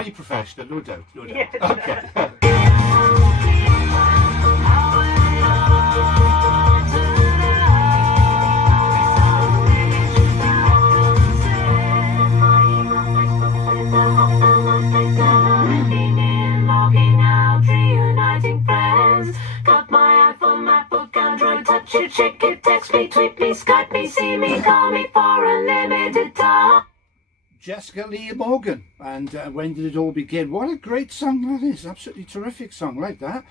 Very professional, no doubt, no doubt. Yes. Okay. Check it, text me, tweet me, Skype me, see me, call me for a limited time. Jessica Lee Morgan, and When Did It All Begin? What a great song that is. Absolutely terrific song, like that.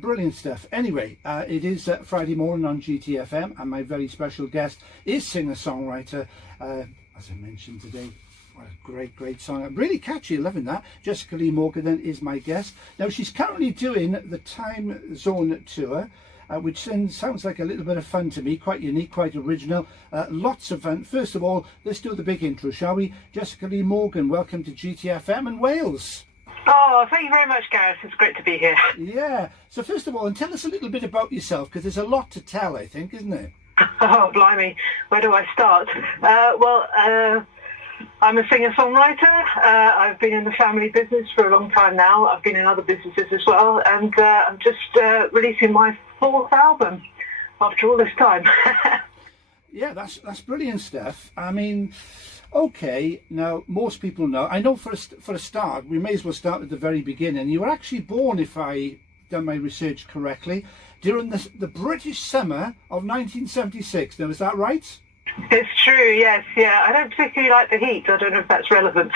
Brilliant stuff. Anyway, it is Friday morning on GTFM, and my very special guest is singer-songwriter, as I mentioned today. What a great song. Really catchy, loving that. Jessica Lee Morgan then is my guest. Now, she's currently doing the Time Zone Tour, which sounds like a little bit of fun to me, quite unique, quite original, lots of fun. First of all, let's do the big intro, shall we? Jessica Lee Morgan, welcome to GTFM in Wales. Oh, thank you very much, Gareth. It's great to be here. Yeah. So first of all, and tell us a little bit about yourself, because there's a lot to tell, I think, isn't there? Oh, blimey. Where do I start? I'm a singer-songwriter. I've been in the family business for a long time now. I've been in other businesses as well, and I'm just releasing my fourth album after all this time. Yeah, that's brilliant stuff. I mean, okay, now most people know. I know for a start, we may as well start at the very beginning. You were actually born, if I done my research correctly, during the British summer of 1976. Now, is that right? It's true, yes, yeah. I don't particularly like the heat. I don't know if that's relevant.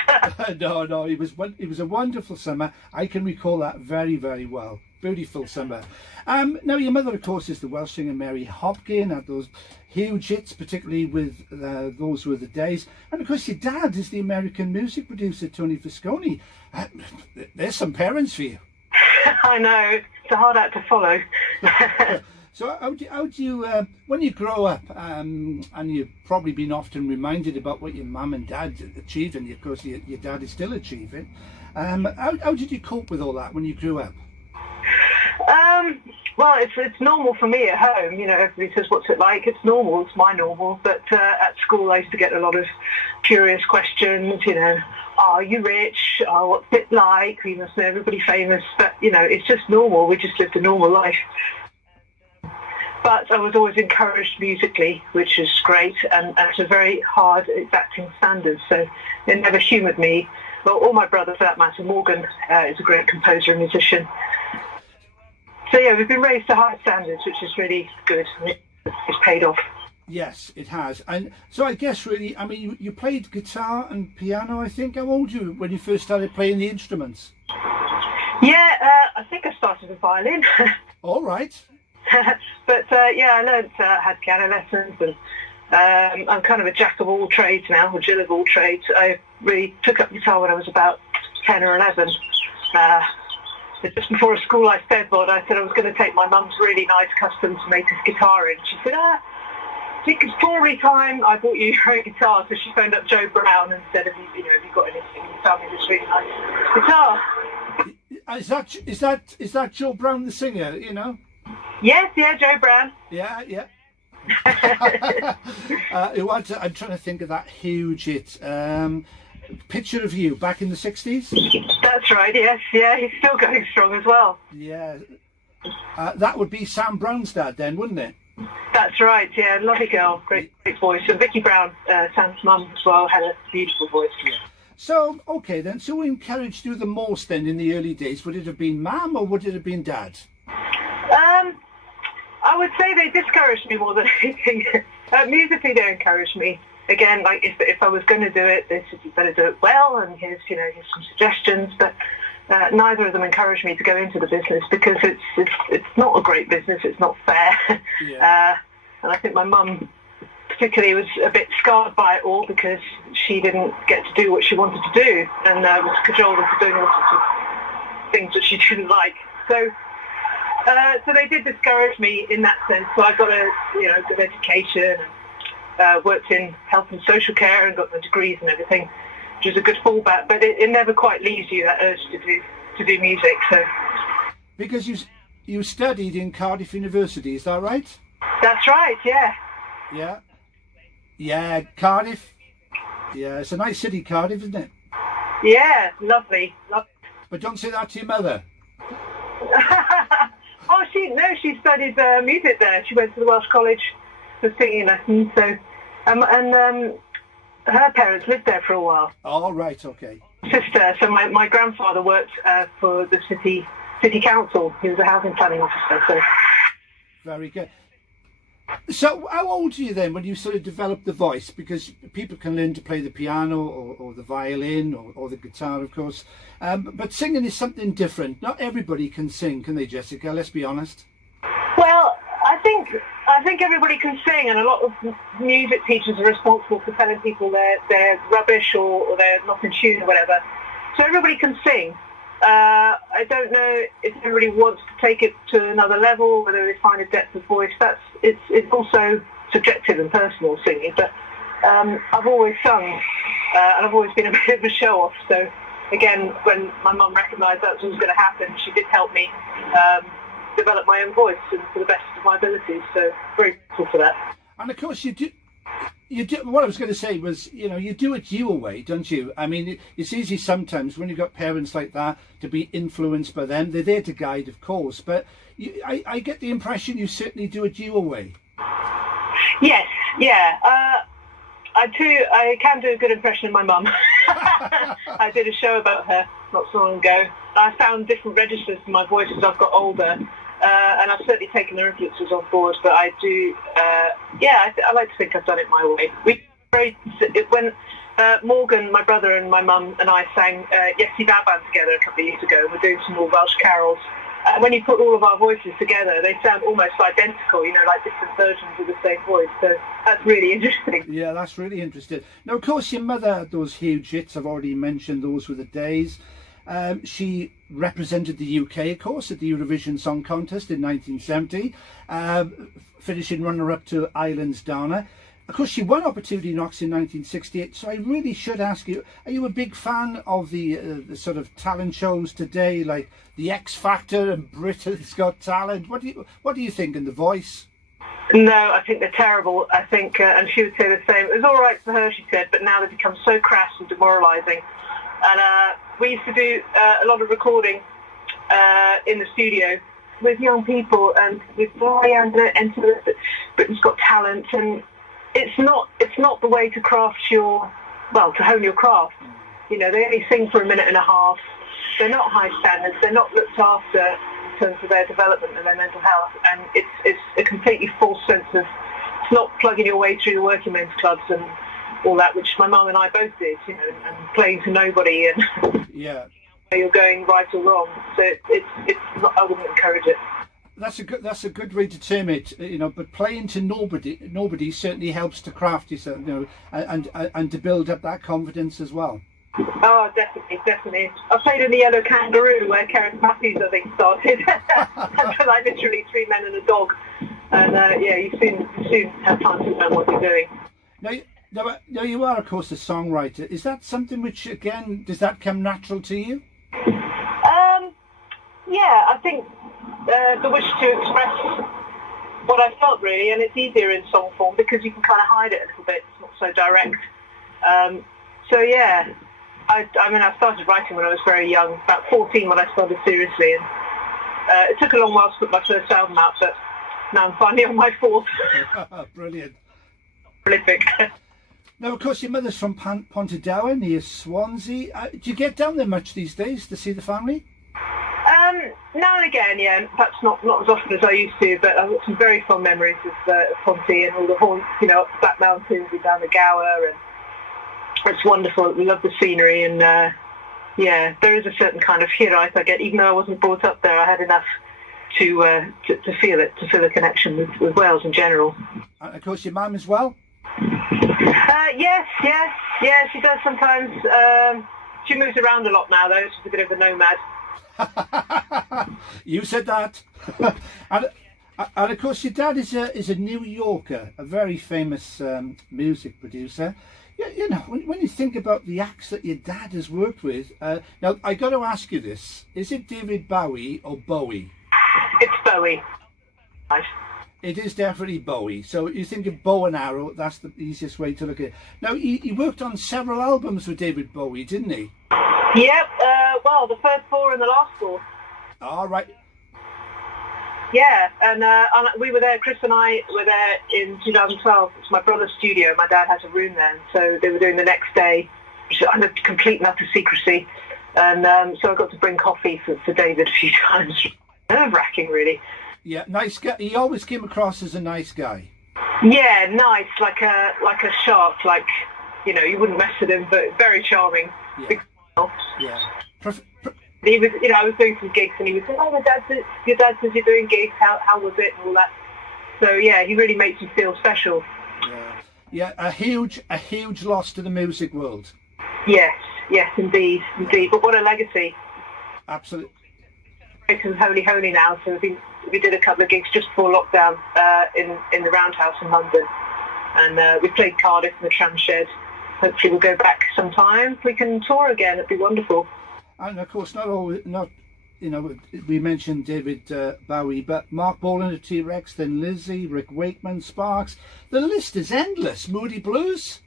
No, it was a wonderful summer. I can recall that very, very well. Beautiful summer. Now, your mother, of course, is the Welsh singer Mary Hopkin, had those huge hits, particularly with Those Were the Days. And, of course, your dad is the American music producer, Tony Visconti. There's some parents for you. I know. It's a hard act to follow. So how do you, when you grow up, and you've probably been often reminded about what your mum and dad achieved, and of course your dad is still achieving, how did you cope with all that when you grew up? Well, it's normal for me at home. You know, everybody says, what's it like? It's normal. It's my normal. But at school, I used to get a lot of curious questions, you know, are you rich? Oh, what's it like? We must know everybody famous. But, you know, it's just normal. We just lived a normal life. But I was always encouraged musically, which is great, and at a very hard, exacting standard. So it never humoured me. Well, all my brothers, for that matter. Morgan is a great composer and musician. So yeah, we've been raised to high standards, which is really good. It's paid off. Yes, it has. And so I guess really, I mean, you played guitar and piano, I think. How old were you when you first started playing the instruments? Yeah, I think I started with violin. All right. But yeah, I learned, had piano lessons, and I'm kind of a jack of all trades now, a Jill of all trades. I really took up guitar when I was about 10 or 11. But just before a school life bedboard, I said I was going to take my mum's really nice custom-made guitar in. She said, I think it's probably time I bought you your own guitar. So she phoned up Joe Brown and said, have you got anything? You found me this really nice guitar. Is that Joe Brown, the singer, you know? Yes, yeah, Joe Brown. Yeah. I'm trying to think of that huge hit. Picture of You, back in the 60s? That's right, yes. Yeah, he's still going strong as well. Yeah. That would be Sam Brown's dad then, wouldn't it? That's right, yeah. Lovely girl, great voice. And Vicky Brown, Sam's mum as well, had a beautiful voice. Yeah. So, okay then, so who encouraged you the most then in the early days? Would it have been Mum or would it have been Dad? I would say they discouraged me more than anything. Musically, they encouraged me. Again, like if I was going to do it, they said you better do it well, and here's some suggestions. But neither of them encouraged me to go into the business because it's not a great business. It's not fair. Yeah. And I think my mum particularly was a bit scarred by it all because she didn't get to do what she wanted to do, and was cajoled into doing all sorts of things that she didn't like. So they did discourage me in that sense. So I got a good education, and worked in health and social care, and got my degrees and everything, which is a good fallback. But it never quite leaves you that urge to do music. So because you studied in Cardiff University, is that right? That's right. Yeah. Yeah, Cardiff. Yeah, it's a nice city, Cardiff, isn't it? Yeah, lovely. But don't say that to your mother. Oh, she studied music there. She went to the Welsh College for singing lessons. So, and her parents lived there for a while. Oh, right, okay. Sister. So my grandfather worked for the city council. He was a housing planning officer. So. Very good. So how old are you then when you sort of develop the voice? Because people can learn to play the piano or the violin or the guitar, of course. But singing is something different. Not everybody can sing, can they, Jessica? Let's be honest. Well, I think everybody can sing, and a lot of music teachers are responsible for telling people they're rubbish or they're not in tune or whatever. So everybody can sing. I don't know if everybody wants to take it to another level, whether they find a depth of voice. It's also subjective and personal, singing. But I've always sung, and I've always been a bit of a show-off. So again, when my mum recognised that was going to happen, she did help me develop my own voice and to the best of my abilities. So very grateful for that. And of course you do. What I was going to say was, you do it your way, don't you? I mean, it's easy sometimes when you've got parents like that to be influenced by them. They're there to guide, of course, but I get the impression you certainly do it your way. Yes, yeah. I can do a good impression of my mum. I did a show about her not so long ago. I found different registers in my voice as I've got older. And I've certainly taken their influences on board, but I do, I like to think I've done it my way. When Morgan, my brother, and my mum and I sang Yesi Baban together a couple of years ago, and we're doing some more Welsh carols. When you put all of our voices together, they sound almost identical, like different versions of the same voice. So that's really interesting. Yeah, that's really interesting. Now, of course, your mother had those huge hits. I've already mentioned those were the days. She represented the UK, of course, at the Eurovision Song Contest in 1970, finishing runner-up to Ireland's Dana. Of course, she won Opportunity Knocks in 1968, so I really should ask you, are you a big fan of the sort of talent shows today, like The X Factor and Britain's Got Talent? What do you think in The Voice? No, I think they're terrible. I think, and she would say the same. It was all right for her, she said, but now they've become so crass and demoralising. And we used to do a lot of recording in the studio with young people, and with Leander enter Britain's Got Talent, and it's not the way to craft to hone your craft. They only sing for a minute and a half. They're not high standards. They're not looked after in terms of their development and their mental health, and it's a completely false sense of, it's not plugging your way through the working men's clubs and all that, which my mum and I both did, and playing to nobody, and yeah, you're going right or wrong. So it's not, I wouldn't encourage it. That's a good way to term it, But playing to nobody certainly helps to craft yourself, and to build up that confidence as well. Oh, definitely. I played in the Yellow Kangaroo, where Gareth Matthews, I think, started. Like literally 3 men and a dog, and you soon have time to learn what you're doing. Now you are, of course, a songwriter. Is that something which, again, does that come natural to you? Yeah, I think the wish to express what I felt, really, and it's easier in song form because you can kind of hide it a little bit. It's not so direct. So yeah, I started writing when I was very young, about 14 when I started seriously, and it took a long while to put my first album out, but now I'm finally on my fourth. Brilliant. Prolific. Now, of course, your mother's from Pontedower, near Swansea. Do you get down there much these days to see the family? Now and again, yeah. Perhaps not as often as I used to, but I've got some very fond memories of Ponte and all the haunts, up the Black Mountains and down the Gower, and it's wonderful. We love the scenery, and there is a certain kind of hiraeth I get. Even though I wasn't brought up there, I had enough to feel it, to feel a connection with Wales in general. And of course, your mum as well? Yes, she does sometimes. She moves around a lot now, though. She's a bit of a nomad. You said that. and of course, your dad is a New Yorker, a very famous music producer. When you think about the acts that your dad has worked with, now I got to ask you this: is it David Bowie or Bowie? It's Bowie. Nice. It is definitely Bowie. So you think of bow and arrow, that's the easiest way to look at it. Now, he worked on several albums with David Bowie, didn't he? Yep, well, the first 4 and the last 4. All right. Yeah, and we were there, Chris and I were there in 2012. It's my brother's studio. My dad has a room there, and so they were doing the next day, under complete and utter secrecy. And so I got to bring coffee for David a few times. Nerve-wracking, really. Yeah, nice guy. He always came across as a nice guy. Yeah, nice, like a shark. Like, you know, you wouldn't mess with him, but very charming. Yeah. Big smile. Yeah. He was, you know, I was doing some gigs, and he was saying, "Oh, your dad says you're doing gigs. How was it?" and all that. So yeah, he really makes you feel special. Yeah. Yeah, a huge loss to the music world. Yes, indeed. But what a legacy. Absolutely. It's holy now. So we did a couple of gigs just before lockdown in the Roundhouse in London, and we played Cardiff in the Tram Shed. Hopefully we'll go back sometime. If we can tour again, it'd be wonderful. And of course, we mentioned David Bowie, but Mark Bolan of T-Rex, then Lizzie, Rick Wakeman, Sparks. The list is endless. Moody Blues.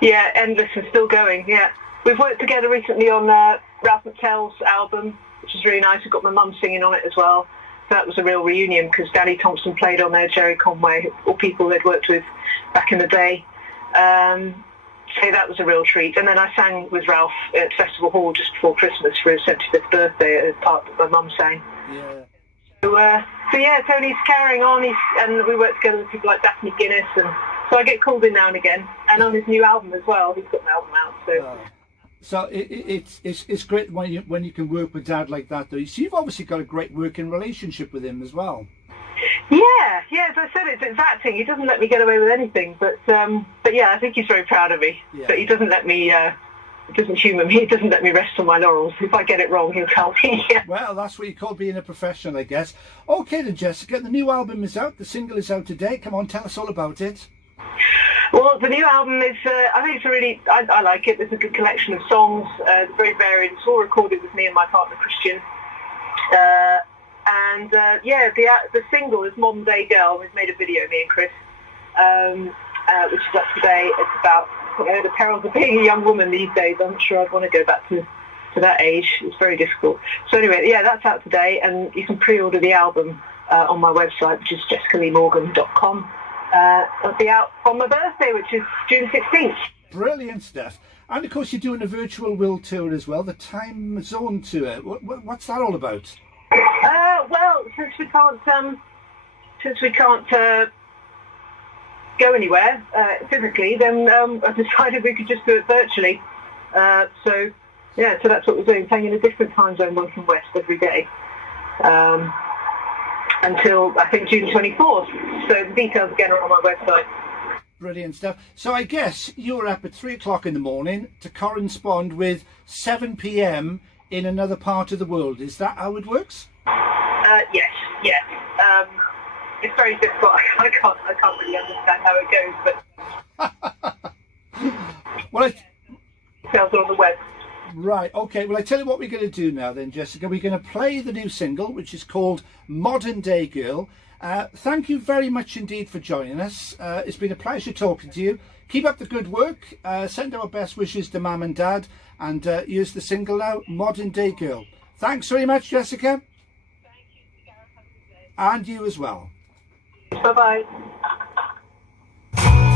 Yeah, endless and still going. Yeah, we've worked together recently on Ralph McTell's album, which is really nice. We've got my mum singing on it as well. So that was a real reunion because Danny Thompson played on there, Jerry Conway, all people they'd worked with back in the day. So that was a real treat. And then I sang with Ralph at Festival Hall just before Christmas for his 75th birthday, a part that my mum sang. Yeah. So yeah, Tony's carrying on. And we work together with people like Daphne Guinness, and so I get called in now and again. And on his new album as well, he's got an album out. So it's great when you can work with Dad like that, though. So you've obviously got a great working relationship with him as well. Yeah. As I said, it's acting. He doesn't let me get away with anything, but yeah, I think he's very proud of me. Yeah. But he doesn't let me. Doesn't humour me. He doesn't let me rest on my laurels. If I get it wrong, he'll tell me. Well, that's what you call being a professional, I guess. Okay then, Jessica, the new album is out. The single is out today. Come on, tell us all about it. Well, the new album is, I think it's a really, I like it. There's a good collection of songs, very varied. It's all recorded with me and my partner, Christian. The single is Modern Day Girl. We've made a video, me and Chris, which is up today. It's about the perils of being a young woman these days. I'm not sure I'd want to go back to that age. It's very difficult. So anyway, yeah, that's out today, and you can pre-order the album on my website, which is jessicaleemorgan.com. It'll be out on my birthday, which is June 16th. Brilliant stuff. And of course, you're doing a virtual world tour as well, the Time Zone tour. What's that all about? Well, since we can't go anywhere physically, then I decided we could just do it virtually. So that's what we're doing, playing in a different time zone, one from West every day. Until, I think, June 24th. So the details again are on my website. Brilliant stuff. So I guess you're up at 3 o'clock in the morning to correspond with 7 p.m. in another part of the world. Is that how it works? Yes. It's very difficult. I can't really understand how it goes, but well, details are on the web. Right, okay. Well, I tell you what we're going to do now then, Jessica. We're going to play the new single, which is called Modern Day Girl. Thank you very much indeed for joining us. It's been a pleasure talking to you. Keep up the good work. Send our best wishes to Mum and Dad. And here's the single now, Modern Day Girl. Thanks very much, Jessica. Thank you, Gareth. Have a good day. And you as well. Bye-bye.